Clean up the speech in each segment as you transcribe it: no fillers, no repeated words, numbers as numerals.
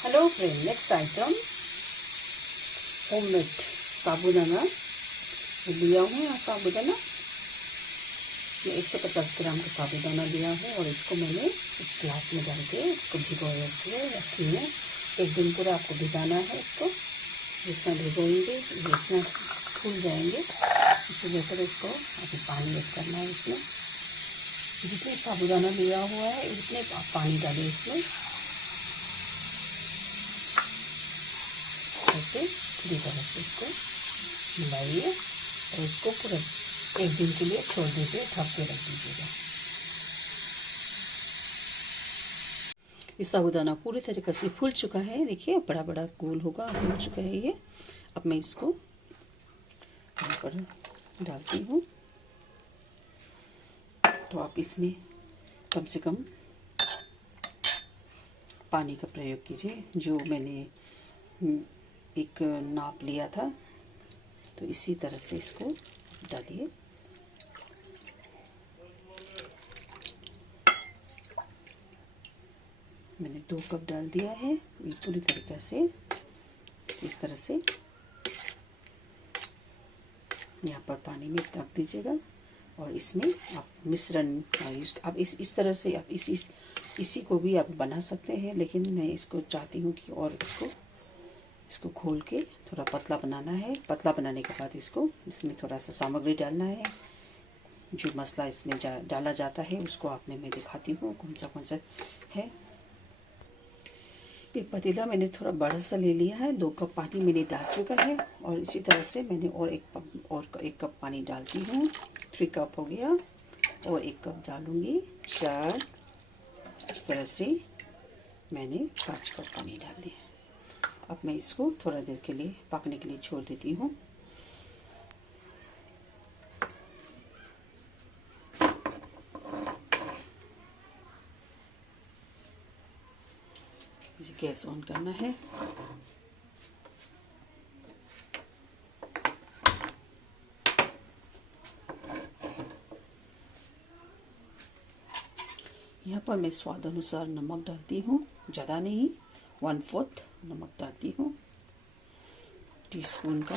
Hello friend, next item homemade साबूदाना लिया हूँ। यहाँ साबूदाना मैं 150 ग्राम का साबूदाना लिया हूँ और इसको मैंने इस ग्लास में डाल के इसको भिगो रखी है। एक दिन पूरा आपको भिगाना है इसको। जितना भिगोएंगे जितना फूल जाएंगे, इससे बेहतर इसको अभी पानी ऐड करना है। इसमें जितने साबूदाना लिया हुआ है उतने पानी डालें इसमें। ऐसे पूरी तरह से इसको मिलाइए और इसको पूरा एक दिन के लिए छोड़ दीजिए, ढक के रख दीजिएगा। इस साबूदाना पूरी तरीके से फूल चुका है। देखिए बड़ा बड़ा गोल होगा, फूल चुका है ये। अब मैं इसको यहाँ पर डालती हूँ। तो आप इसमें कम से कम पानी का प्रयोग कीजिए। जो मैंने एक नाप लिया था, तो इसी तरह से इसको डालिए। मैंने 2 कप डाल दिया है। ये पूरी तरीके से इस तरह से यहाँ पर पानी में रख दीजिएगा और इसमें आप मिश्रण आप इस तरह से आप इसी को भी आप बना सकते हैं, लेकिन मैं इसको चाहती हूँ कि और इसको खोल के थोड़ा पतला बनाना है। पतला बनाने के बाद इसमें थोड़ा सा सामग्री डालना है। जो मसाला इसमें डाला जाता है उसको मैं दिखाती हूँ कौन सा है। एक पतीला मैंने थोड़ा बड़ा सा ले लिया है। 2 कप पानी मैंने डाल चुका है और इसी तरह से मैंने और एक कप पानी डालती हूँ। 3 कप हो गया और 1 कप डालूँगी 4। इस तरह से मैंने 5 कप पानी डाल दिया। अब मैं इसको थोड़ा देर के लिए पकने के लिए छोड़ देती हूँ। मुझे गैस ऑन करना है। यहाँ पर मैं स्वाद अनुसार नमक डालती हूँ, ज़्यादा नहीं, 1/4 नमक डालती हूँ। टीस्पून का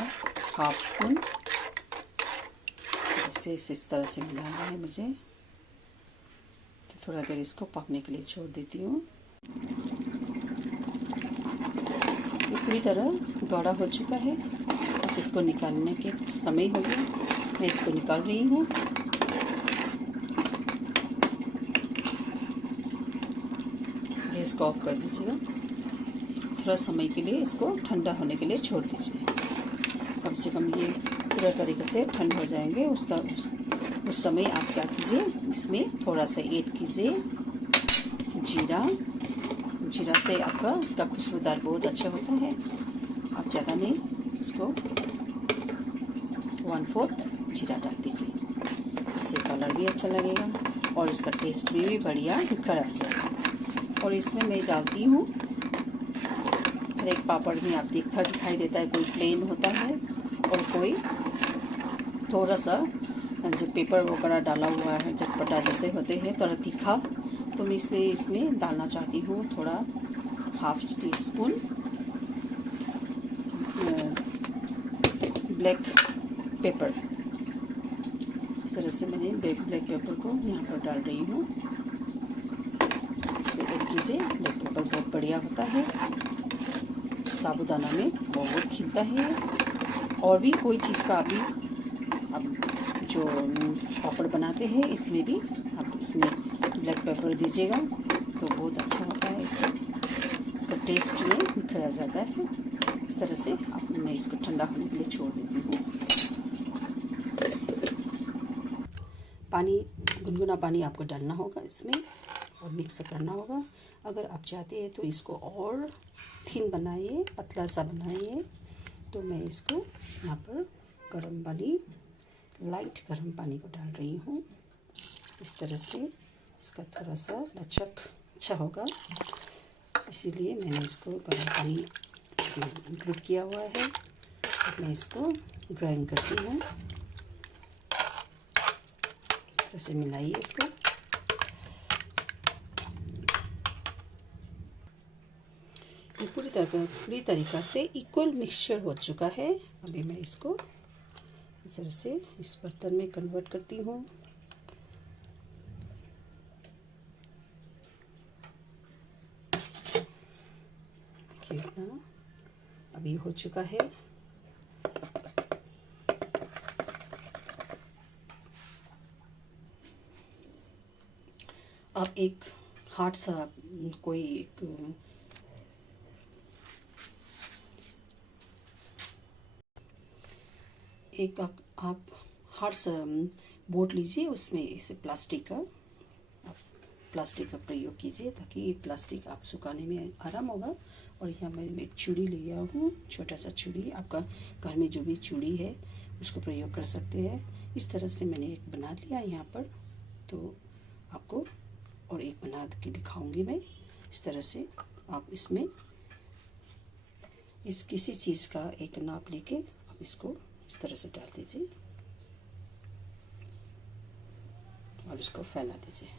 ½ स्पून। इसे इस तरह से मिलाना है मुझे। तो थोड़ा देर इसको पकने के लिए छोड़ देती हूँ। ये पूरी तरह गाढ़ा हो चुका है। अब इसको निकालने के समय हो गया। मैं इसको निकाल रही हूँ। गैस को ऑफ कर दीजिएगा। थोड़ा समय के लिए इसको ठंडा होने के लिए छोड़ दीजिए। कम से कम ये पूरा तरीके से ठंड हो जाएंगे। उस समय आप क्या कीजिए, इसमें थोड़ा सा ऐड कीजिए जीरा से आपका इसका खुशबूदार बहुत अच्छा होता है। आप ज़्यादा नहीं, इसको 1/4 जीरा डाल दीजिए। इससे कलर भी अच्छा लगेगा और इसका टेस्ट भी बढ़िया निखर आ जाएगा। और इसमें मैं डालती हूँ, हर एक पापड़ में आप दिखाई देता है, कोई प्लेन होता है और कोई थोड़ा सा जो पेपर वगैरह डाला हुआ है, चटपटा जैसे होते हैं, थोड़ा तीखा। तो मैं इसलिए इसमें डालना चाहती हूँ थोड़ा ½ टीस्पून ब्लैक पेपर। इस तरह से मैंने ब्लैक पेपर को यहाँ पर डाल रही हूँ। इसको ऐड कीजिए। ब्लैक पेपर बहुत बढ़िया होता है, साबूदाना में बहुत खिलता है। और भी कोई चीज़ का अभी अब जो पापड़ बनाते हैं इसमें भी आप इसमें ब्लैक पेपर दीजिएगा तो बहुत अच्छा होता है। इसका टेस्ट में निखर आ जाता है। इस तरह से मैं इसको ठंडा होने के लिए छोड़ देती हूँ। गुनगुना पानी आपको डालना होगा इसमें और मिक्स करना होगा। अगर आप चाहते हैं तो इसको और थिन बनाइए, पतला सा बनाइए। तो मैं इसको यहाँ पर लाइट गर्म पानी को डाल रही हूँ। इस तरह से इसका थोड़ा सा लचक अच्छा होगा, इसीलिए मैंने इसको गर्म पानी इसमें इंक्लूड किया हुआ है। मैं इसको ग्राइंड करती हूँ। इस तरह से मिलाइए इसको। ये पूरी तरीक़ा से इक्वल मिक्सचर हो चुका है। अभी मैं इसको इस तरह से इस बर्तन में कन्वर्ट करती हूँ। देखिए इतना अभी हो चुका है। अब एक हार्ड सा कोई एक आप हार्ड सा बोर्ड लीजिए, उसमें इसे प्लास्टिक का प्रयोग कीजिए ताकि प्लास्टिक आप सुखाने में आराम होगा। और यहाँ मैं एक चूड़ी लिया हूँ, छोटा सा चूड़ी। आपका घर में जो भी चूड़ी है उसको प्रयोग कर सकते हैं। इस तरह से मैंने एक बना लिया यहाँ पर, तो आपको और एक बना के दिखाऊंगी मैं। इस तरह से आप इसमें इस किसी चीज़ का एक नाप लेके आप इसको इस तरह से डाल दीजिए और इसको फैला दीजिए,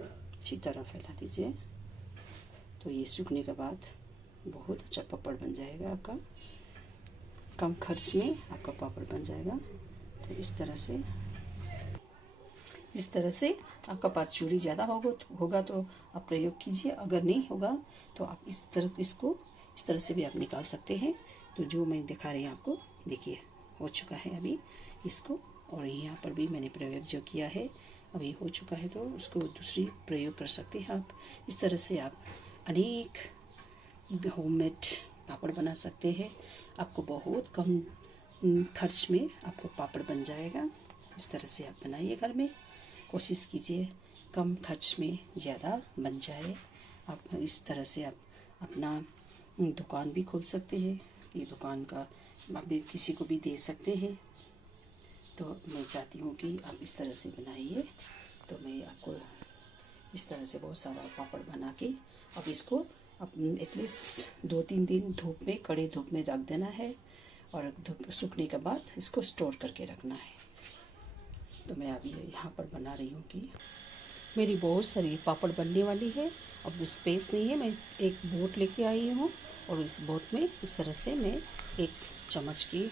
अच्छी तरह फैला दीजिए। तो ये सूखने के बाद बहुत अच्छा पापड़ बन जाएगा आपका। कम खर्च में आपका पापड़ बन जाएगा। तो इस तरह से आपका पास चूड़ी ज़्यादा होगा तो आप प्रयोग कीजिए। अगर नहीं होगा तो आप इसको इस तरह से भी आप निकाल सकते हैं। तो जो मैं दिखा रही हूँ आपको, देखिए हो चुका है अभी इसको। और यहाँ पर भी मैंने प्रयोग जो किया है अभी हो चुका है, तो उसको दूसरी प्रयोग कर सकते हैं आप। इस तरह से आप अनेक होममेड पापड़ बना सकते हैं। आपको बहुत कम खर्च में आपको पापड़ बन जाएगा। इस तरह से आप बनाइए घर में, कोशिश कीजिए कम खर्च में ज़्यादा बन जाए। आप इस तरह से आप अपना दुकान भी खोल सकते हैं। ये दुकान का आप भी किसी को भी दे सकते हैं। तो मैं चाहती हूँ कि आप इस तरह से बनाइए। तो मैं आपको इस तरह से बहुत सारा पापड़ बना के अब इसको एटलीस्ट 2-3 दिन धूप में, कड़ी धूप में रख देना है और धूप सूखने के बाद इसको स्टोर करके रखना है। तो मैं अभी यहाँ पर बना रही हूँ कि मेरी बहुत सारी पापड़ बनने वाली है। अब स्पेस नहीं है, मैं एक बोट लेके आई हूँ और इस बोट में इस तरह से मैं 1 चम्मच की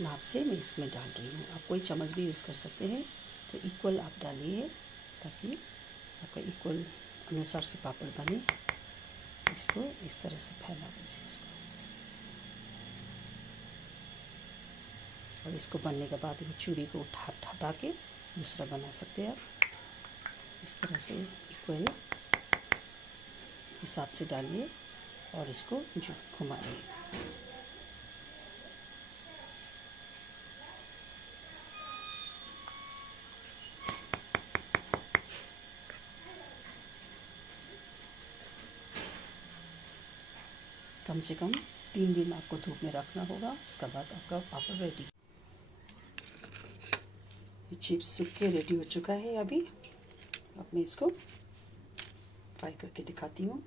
नाप से मैं इसमें डाल रही हूँ। आप कोई चम्मच भी यूज़ कर सकते हैं। तो इक्वल आप डालिए ताकि आपका इक्वल अनुसार से पापड़ बने। इसको इस तरह से फैला दीजिए इसको। और इसको बनने के बाद वो चूड़ी को हटा के दूसरा बना सकते हैं आप। इस तरह से इक्वल हिसाब से डालिए और इसको जो घुमाइए। कम से कम 3 दिन आपको धूप में रखना होगा। उसके बाद आपका पापड़ रेडी। ये चिप्स सूख के रेडी हो चुका है। अभी अब मैं इसको फ्राई करके दिखाती हूँ।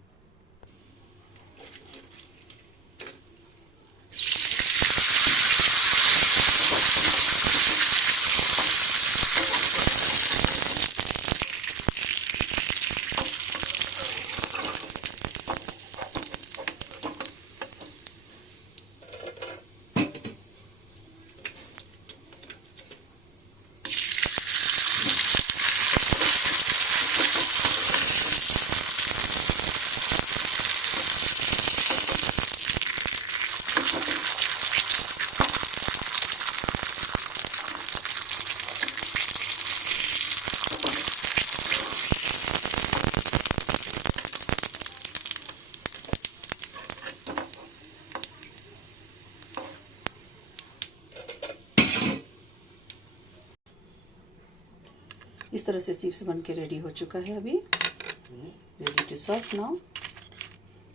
इस तरह से चिप्स बन के रेडी हो चुका है। अभी रेडी टू सर्व नाउ।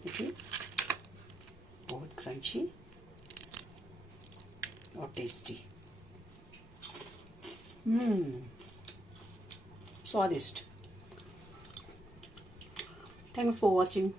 देखिए बहुत क्रंची और टेस्टी, स्वादिष्ट। Thanks for watching.